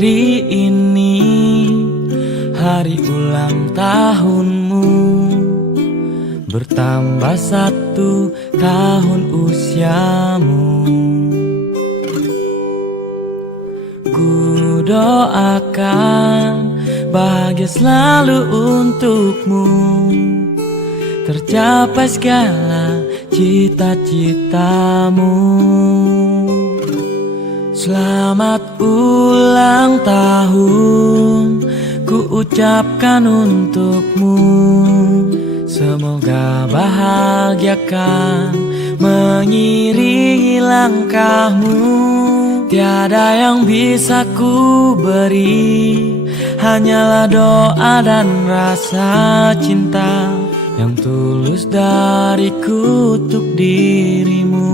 Hari ini hari ulang tahunmu, bertambah 1 tahun usiamu. Ku doakan bahagia selalu untukmu, tercapai segala cita-citamu. Selamat ulang tahun ku ucapkan untukmu, semoga bahagiakan mengiringi langkahmu. Tiada yang bisa ku beri, hanyalah doa dan rasa cinta yang tulus dariku untuk dirimu.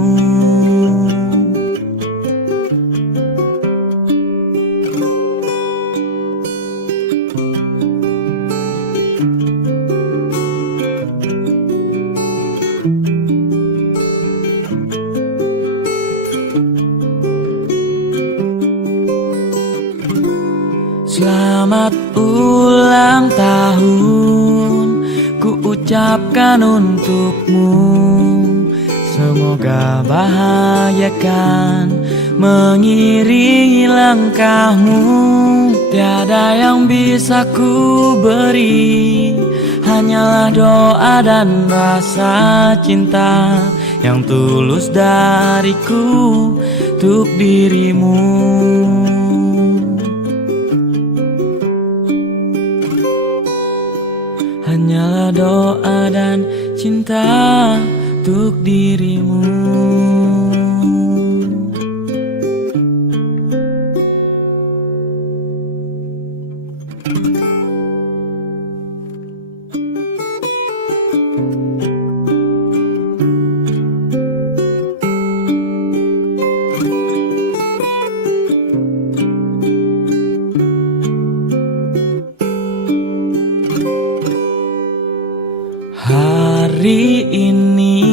Selamat ulang tahun ku ucapkan untukmu, semoga bahagiakan mengiringi langkahmu. Tiada yang bisa ku beri, hanyalah doa dan rasa cinta yang tulus dariku untuk dirimu. Hanyalah doa dan cinta untuk dirimu. Hari ini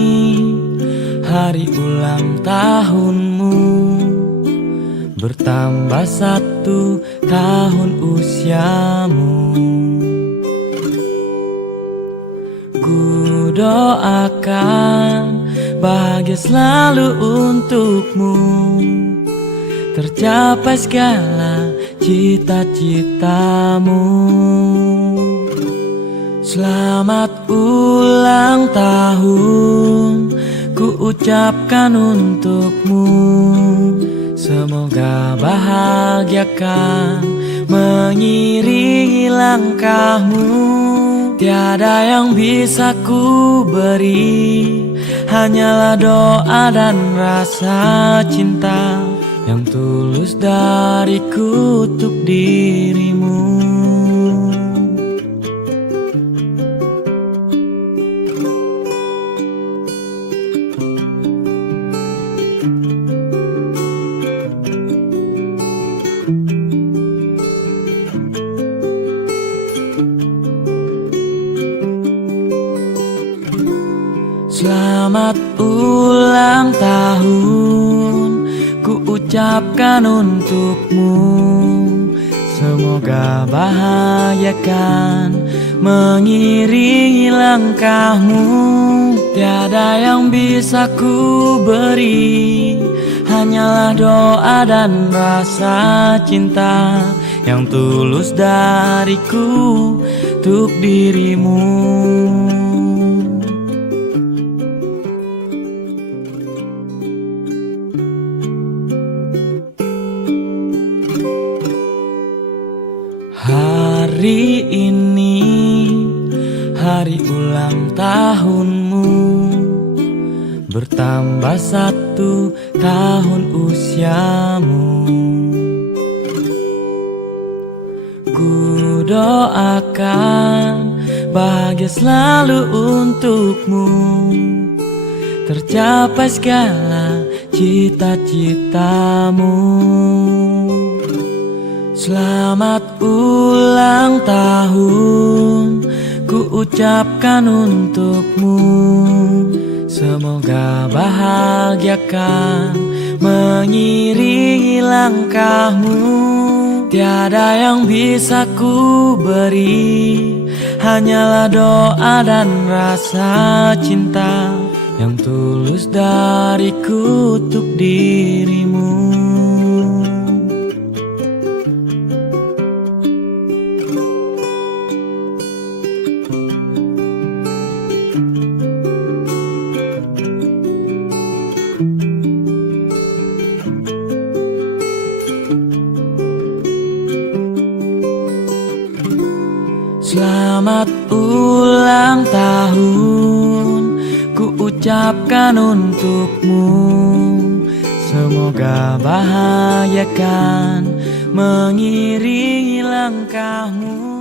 hari ulang tahunmu, bertambah 1 tahun usiamu. Ku doakan bahagia selalu untukmu, tercapai segala cita-citamu. Selamat ulang tahun ku ucapkan untukmu, semoga bahagiakan mengiringi langkahmu. Tiada yang bisa ku beri, hanyalah doa dan rasa cinta yang tulus dariku untuk dirimu. Selamat ulang tahun ku ucapkan untukmu, semoga bahagiakan mengiringi langkahmu. Tiada yang bisa ku beri, hanyalah doa dan rasa cinta yang tulus dariku untuk dirimu. Hari ini hari ulang tahunmu, bertambah 1 tahun usiamu. Ku doakan bahagia selalu untukmu, tercapai segala cita-citamu. Selamat ulang tahun ku ucapkan untukmu, semoga bahagiakan mengiringi langkahmu. Tiada yang bisa ku beri, hanyalah doa dan rasa cinta yang tulus dariku untuk dirimu. Selamat ulang tahun, ku ucapkan untukmu. Semoga bahagia kan mengiringi langkahmu.